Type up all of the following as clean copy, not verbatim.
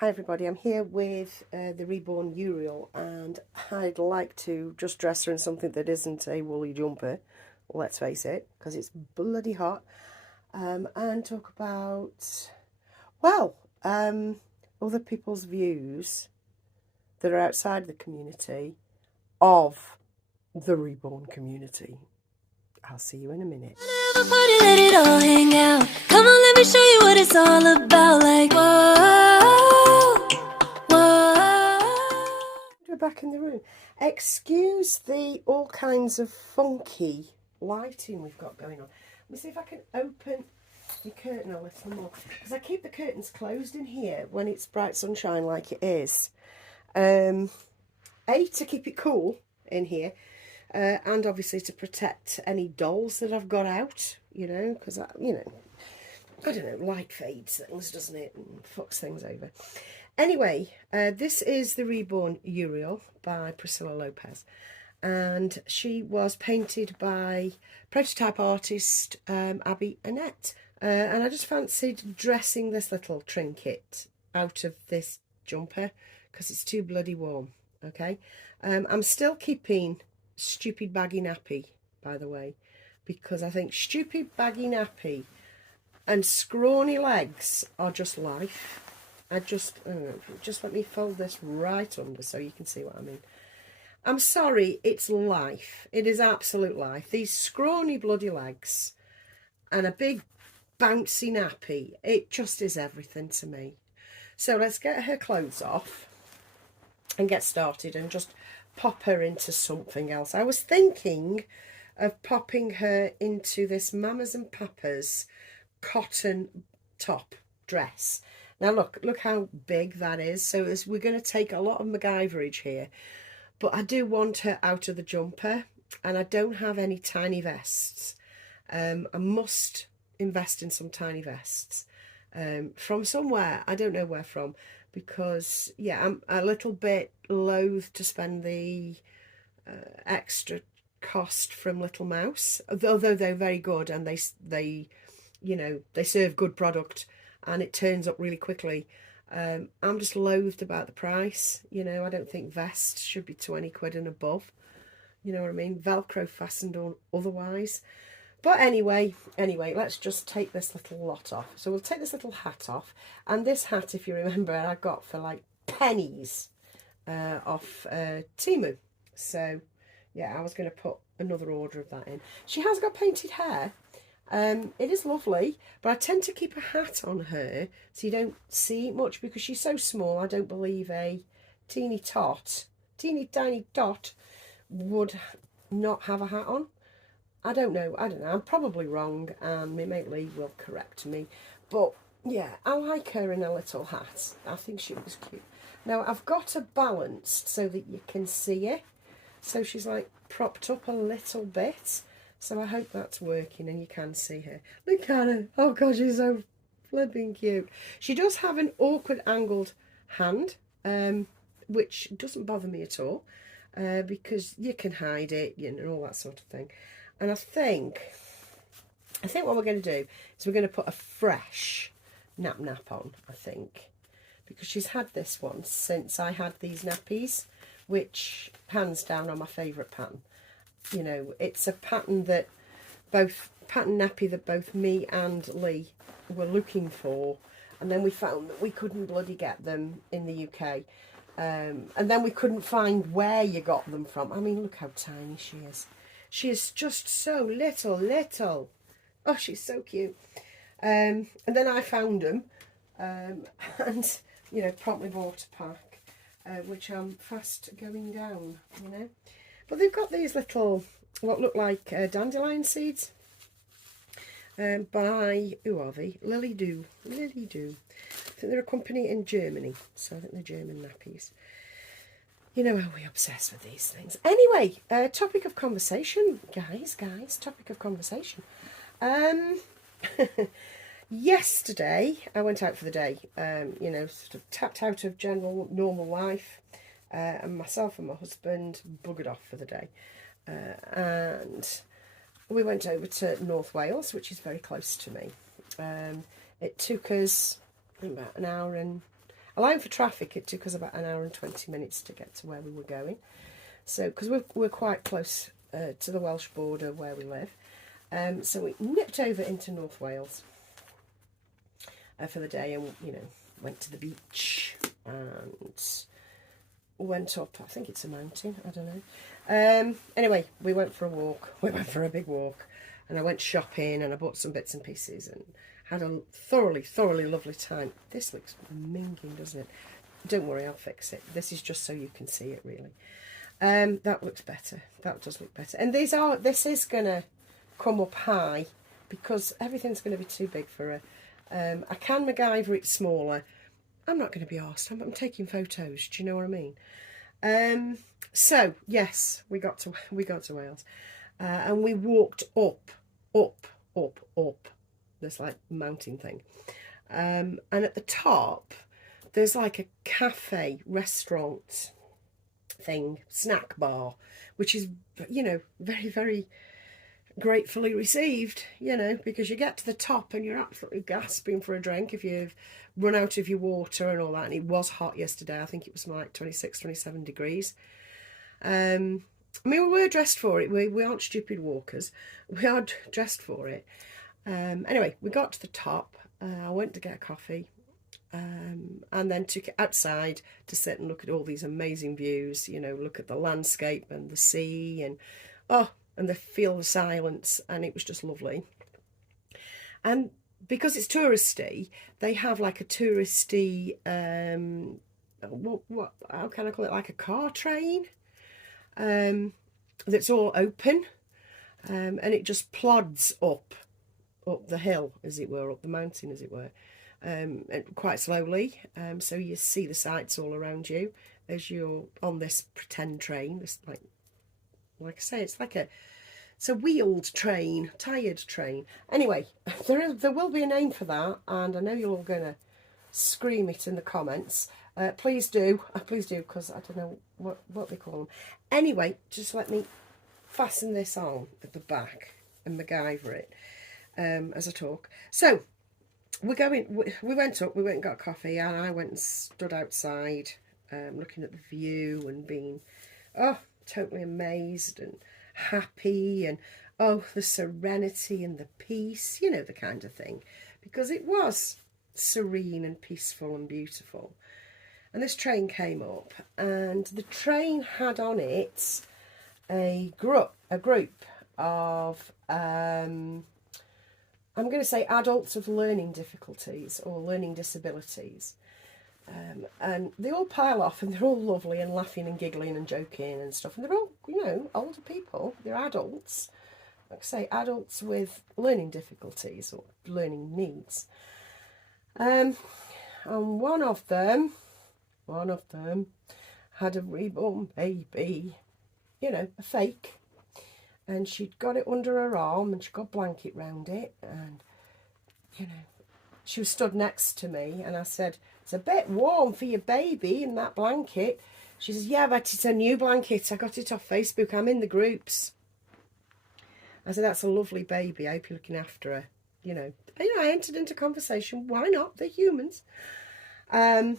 Hi everybody, I'm here with the Reborn Uriel, and I'd like to just dress her in something that isn't a woolly jumper, let's face it, because it's bloody hot, and talk about, well, other people's views that are outside the community of the Reborn community. I'll see you in a minute. Let it all hang out. Come on, let me show you what it's all about. Like, whoa, whoa. We're back in the room. Excuse the all kinds of funky lighting we've got going on. Let me see if I can open the curtain a little more, because I keep the curtains closed in here when it's bright sunshine like it is. A, to keep it cool in here, and obviously to protect any dolls that I've got out, because, I don't know, light fades things, doesn't it, and fucks things over. Anyway, this is the Reborn Uriel by Priscilla Lopez, and she was painted by prototype artist Abby Annette, and I just fancied dressing this little trinket out of this jumper because it's too bloody warm. Okay, I'm still keeping stupid baggy nappy, by the way, because I think stupid baggy nappy and scrawny legs are just life. Just let me fold this right under so you can see what I mean. I'm sorry, it's life. It is absolute life. These scrawny bloody legs and a big bouncy nappy, it just is everything to me. So let's get her clothes off and get started and just pop her into something else. I was thinking of popping her into this Mamas and Papas cotton top dress. Now look how big that is. So we're going to take a lot of MacGyverage here, but I do want her out of the jumper, and I don't have any tiny vests. I must invest in some tiny vests from somewhere. I don't know where from, because yeah, I'm a little bit loath to spend the extra cost from Little Mouse, although they're very good and they serve good product and it turns up really quickly. I'm just loathed about the price. I don't think vests should be 20 quid and above. You know what I mean? Velcro fastened or otherwise. But anyway, let's just take this little lot off. So we'll take this little hat off. And this hat, if you remember, I got for like pennies off Temu. So yeah, I was going to put another order of that in. She has got painted hair. It is lovely, but I tend to keep a hat on her so you don't see it much, because she's so small. I don't believe a teeny tiny tot would not have a hat on. I don't know. I'm probably wrong, and my mate Lee will correct me. But yeah, I like her in a little hat. I think she was cute. Now I've got her balanced so that you can see her. So she's like propped up a little bit. So I hope that's working and you can see her. Look at her. Oh God, she's so flipping cute. She does have an awkward angled hand, which doesn't bother me at all, because you can hide it, all that sort of thing. And I think what we're going to do is we're going to put a fresh nap on, I think, because she's had this one since I had these nappies, which hands down are my favourite pattern. It's a pattern nappy that both me and Lee were looking for, and then we found that we couldn't bloody get them in the UK, and then we couldn't find where you got them from. I mean, look how tiny she is. She is just so little. Oh, she's so cute. And then I found them, and promptly bought a pack, which I'm fast going down. But they've got these little, what look like dandelion seeds, by, who are they? Lily Do. I think they're a company in Germany, so I think they're German nappies. You know how we obsess with these things. Anyway, topic of conversation, guys, topic of conversation. Yesterday, I went out for the day, sort of tapped out of general normal life, and myself and my husband buggered off for the day. And we went over to North Wales, which is very close to me. It took us about an hour and allowing for traffic, it took us about an hour and 20 minutes to get to where we were going. So, because we're quite close to the Welsh border where we live. So we nipped over into North Wales for the day, and, you know, went to the beach and went up, I think it's a mountain, I don't know. Anyway, we went for a walk. We went for a big walk, and I went shopping, and I bought some bits and pieces and had a thoroughly lovely time. This looks minging, doesn't it? Don't worry, I'll fix it. This is just so you can see it, really. That looks better. That does look better. And this is going to come up high because everything's going to be too big for her. I can MacGyver it smaller. I'm not going to be arsed. I'm taking photos. Do you know what I mean? So yes, we got to Wales, and we walked up this like mountain thing, and at the top there's like a cafe restaurant thing, snack bar, which is, you know, very gratefully received, you know, because you get to the top and you're absolutely gasping for a drink if you've run out of your water and all that. And it was hot yesterday. I think it was like 26, 27 degrees. I mean, we were dressed for it. We aren't stupid walkers. We are dressed for it. Anyway, we got to the top. I went to get a coffee, and then took it outside to sit and look at all these amazing views, you know, look at the landscape and the sea and the feel the silence, and it was just lovely. And because it's touristy, they have like a touristy what how can I call it, like a car train that's all open, and it just plods up the hill, as it were, up the mountain, as it were, and quite slowly, so you see the sights all around you as you're on this pretend train. This, like I say, it's a wheeled train, tired train. Anyway, there will be a name for that, and I know you're all going to scream it in the comments. Please do, because I don't know what they call them. Anyway, just let me fasten this on at the back and MacGyver it as I talk. So we went up, we went and got coffee, and I went and stood outside looking at the view and being totally amazed and happy, and the serenity and the peace, you know, the kind of thing, because it was serene and peaceful and beautiful. And this train came up, and the train had on it a group of I'm going to say adults with learning difficulties or learning disabilities. And they all pile off, and they're all lovely and laughing and giggling and joking and stuff. And they're all, you know, older people. They're adults. Like I say, adults with learning difficulties or learning needs. And one of them had a reborn baby, you know, a fake. And she'd got it under her arm, and she got a blanket round it. And, you know, she was stood next to me, and I said, "It's a bit warm for your baby in that blanket." She says, "Yeah, but it's a new blanket. I got it off Facebook. I'm in the groups." I said, "That's a lovely baby. I hope you're looking after her." You know, I entered into conversation. Why not? They're humans. And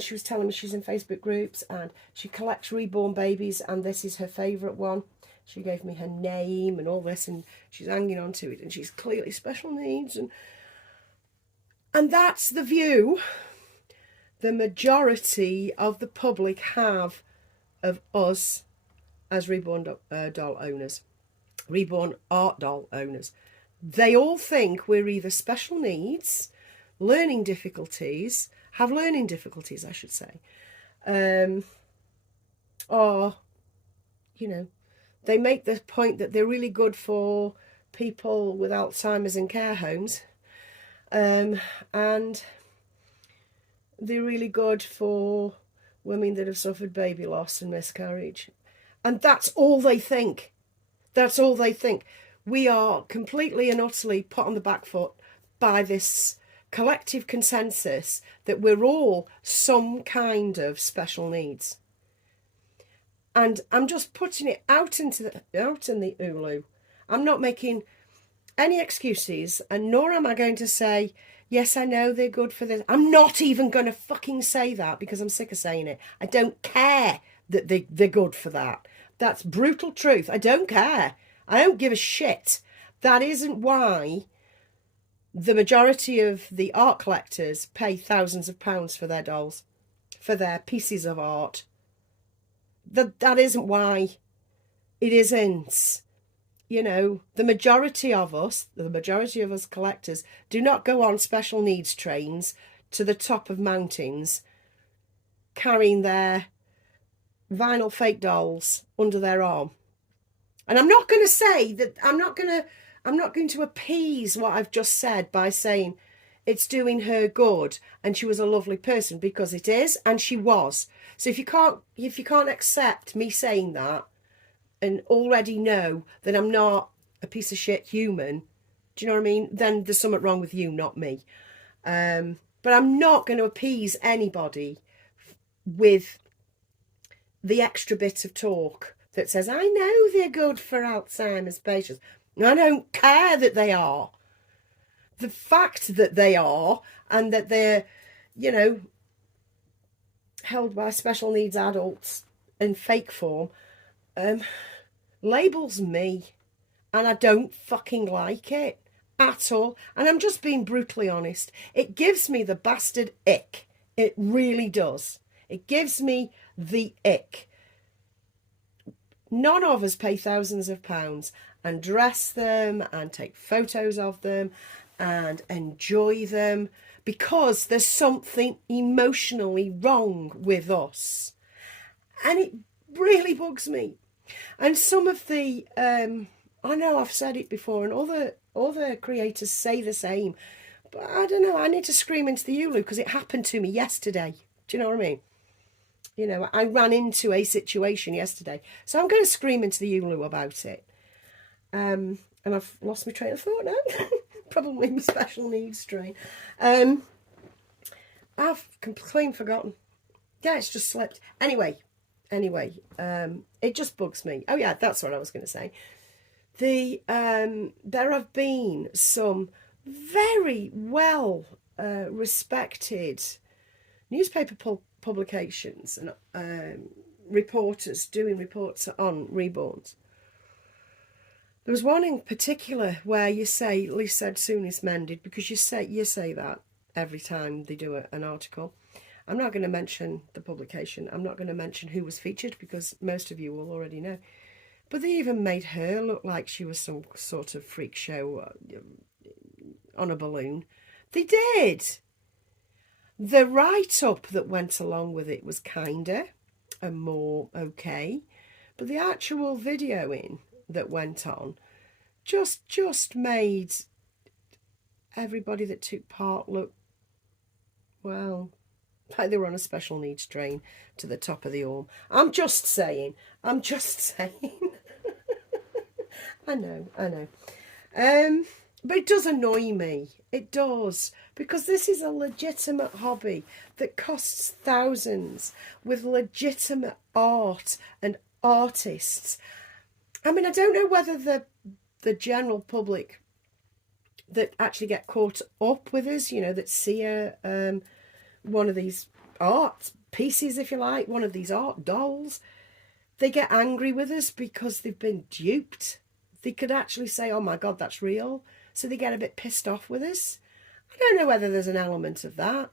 she was telling me she's in Facebook groups, and she collects reborn babies, and this is her favourite one. She gave me her name and all this, and she's hanging on to it, and she's clearly special needs, and that's the view the majority of the public have of us as Reborn doll owners, Reborn art doll owners. They all think we're either special needs, learning difficulties, have learning difficulties, I should say, or, you know, they make the point that they're really good for people with Alzheimer's in care homes, and they're really good for women that have suffered baby loss and miscarriage. And that's all they think. That's all they think. We are completely and utterly put on the back foot by this collective consensus that we're all some kind of special needs. And I'm just putting it out in the Ulu. I'm not making any excuses, and nor am I going to say, Yes, I know they're good for this. I'm not even going to fucking say that because I'm sick of saying it. I don't care that they're good for that. That's brutal truth. I don't care. I don't give a shit. That isn't why the majority of the art collectors pay thousands of pounds for their dolls, for their pieces of art. That isn't why. It isn't. You know, the majority of us collectors do not go on special needs trains to the top of mountains carrying their vinyl fake dolls under their arm. And I'm not going to say that I'm not going to appease what I've just said by saying it's doing her good and she was a lovely person, because it is, and she was. So if you can't accept me saying that, and already know that I'm not a piece of shit human, do you know what I mean? Then there's something wrong with you, not me. But I'm not going to appease anybody with the extra bit of talk that says, I know they're good for Alzheimer's patients. I don't care that they are. The fact that they are, and that they're, you know, held by special needs adults in fake form, labels me, and I don't fucking like it at all. And I'm just being brutally honest. It gives me the bastard ick. It really does. It gives me the ick. None of us pay thousands of pounds and dress them and take photos of them and enjoy them because there's something emotionally wrong with us. And it really bugs me. And some of the, I know I've said it before, and other creators say the same, but I don't know, I need to scream into the Ulu because it happened to me yesterday. Do you know what I mean? You know, I ran into a situation yesterday, so I'm going to scream into the Ulu about it. And I've lost my train of thought now. Probably my special needs train. I've completely forgotten. Yeah, it's just slipped. Anyway, it just bugs me. Oh yeah, that's what I was going to say. There have been some very well respected newspaper publications and reporters doing reports on reborns. There was one in particular where you say least said soonest mended, because you say that every time they do an article. I'm not going to mention the publication. I'm not going to mention who was featured because most of you will already know. But they even made her look like she was some sort of freak show on a balloon. They did. The write-up that went along with it was kinder and more okay. But the actual videoing that went on just made everybody that took part look, well, like they were on a special needs train to the top of the orm. I'm just saying. I know. But it does annoy me. It does. Because this is a legitimate hobby that costs thousands with legitimate art and artists. I mean, I don't know whether the general public that actually get caught up with us, you know, that see one of these art pieces, if you like, one of these art dolls, they get angry with us because they've been duped. They could actually say, oh my God, that's real. So they get a bit pissed off with us. I don't know whether there's an element of that.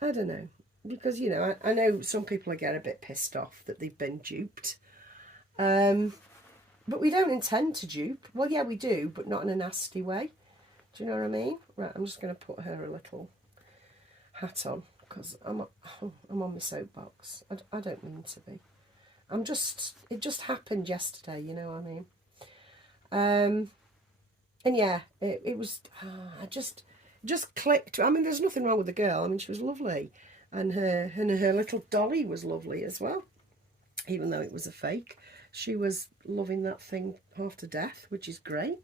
I don't know. Because, you know, I know some people get a bit pissed off that they've been duped. But we don't intend to dupe. Well, yeah, we do, but not in a nasty way. Do you know what I mean? Right, I'm just going to put her a little hat on because I'm on my soapbox. I don't mean to be. It just happened yesterday, you know what I mean? And yeah, it was, I just clicked. I mean, there's nothing wrong with the girl. I mean, she was lovely. And her little dolly was lovely as well. Even though it was a fake. She was loving that thing half to death, which is great.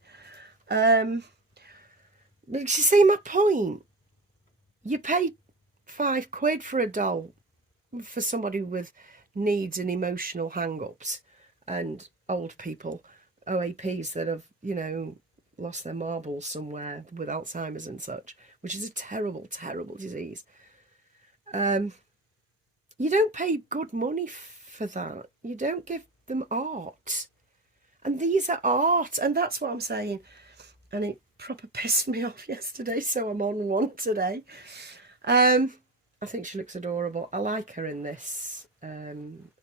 But you see my point? You pay £5 for a doll for somebody with needs and emotional hang-ups and old people, OAPs that have, you know, lost their marbles somewhere with Alzheimer's and such, which is a terrible, terrible disease. You don't pay good money for that. You don't give them art. And these are art, and that's what I'm saying. And it proper pissed me off yesterday, so I'm on one today. I think she looks adorable. I like her in this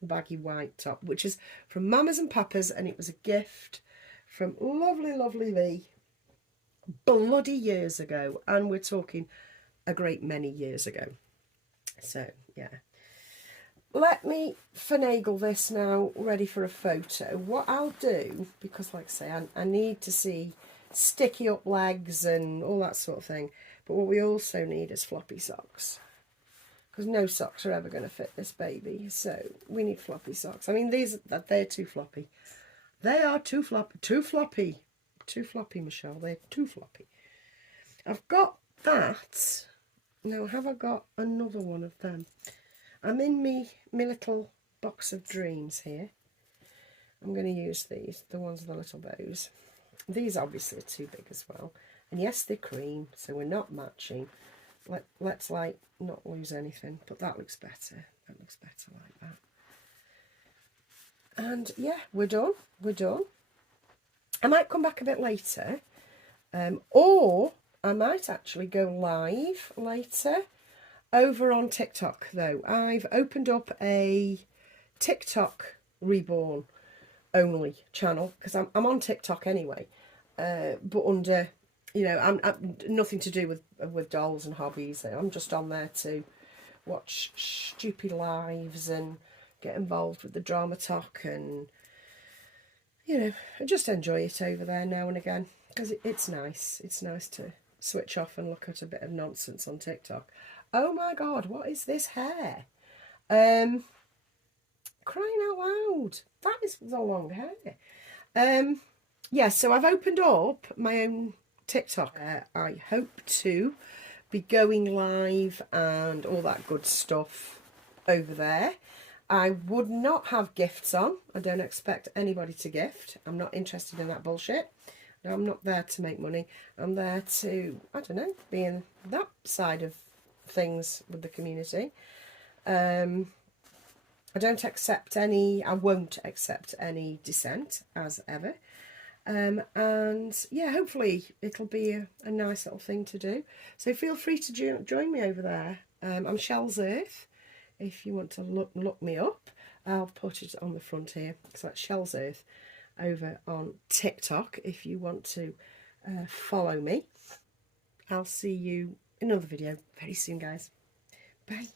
baggy white top, which is from Mamas and Papas, and it was a gift from lovely, lovely Lee bloody years ago. And we're talking a great many years ago. So, yeah. Let me finagle this now, ready for a photo. What I'll do, because like I say, I need to see sticky up legs and all that sort of thing. But what we also need is floppy socks. Because no socks are ever going to fit this baby. So we need floppy socks. I mean, they're too floppy. They are too floppy. Too floppy. Too floppy, Michelle. They're too floppy. I've got that. Now, have I got another one of them? I'm in my little box of dreams here. I'm going to use these, the ones with the little bows. These obviously are too big as well. And yes, they're cream, so we're not matching. Let's like not lose anything, but that looks better. That looks better like that. And yeah, we're done. We're done. I might come back a bit later, or I might actually go live later. Over on TikTok, though, I've opened up a TikTok Reborn only channel, because I'm on TikTok anyway, but under, you know, I'm nothing to do with dolls and hobbies. I'm just on there to watch stupid lives and get involved with the drama talk, and, you know, I just enjoy it over there now and again, because it's nice. It's nice to switch off and look at a bit of nonsense on TikTok. Oh my God, what is this hair? Crying out loud. That is the long hair. Yeah, so I've opened up my own TikTok. I hope to be going live and all that good stuff over there. I would not have gifts on. I don't expect anybody to gift. I'm not interested in that bullshit. No, I'm not there to make money. I'm there to, I don't know, be in that side of things with the community. I don't accept any, I won't accept any dissent as ever. And yeah, hopefully it'll be a nice little thing to do. So feel free to join me over there. I'm Shell's Earth. If you want to look me up, I'll put it on the front here. So that's Shell's Earth over on TikTok if you want to follow me. I'll see you in another video very soon, guys. Bye.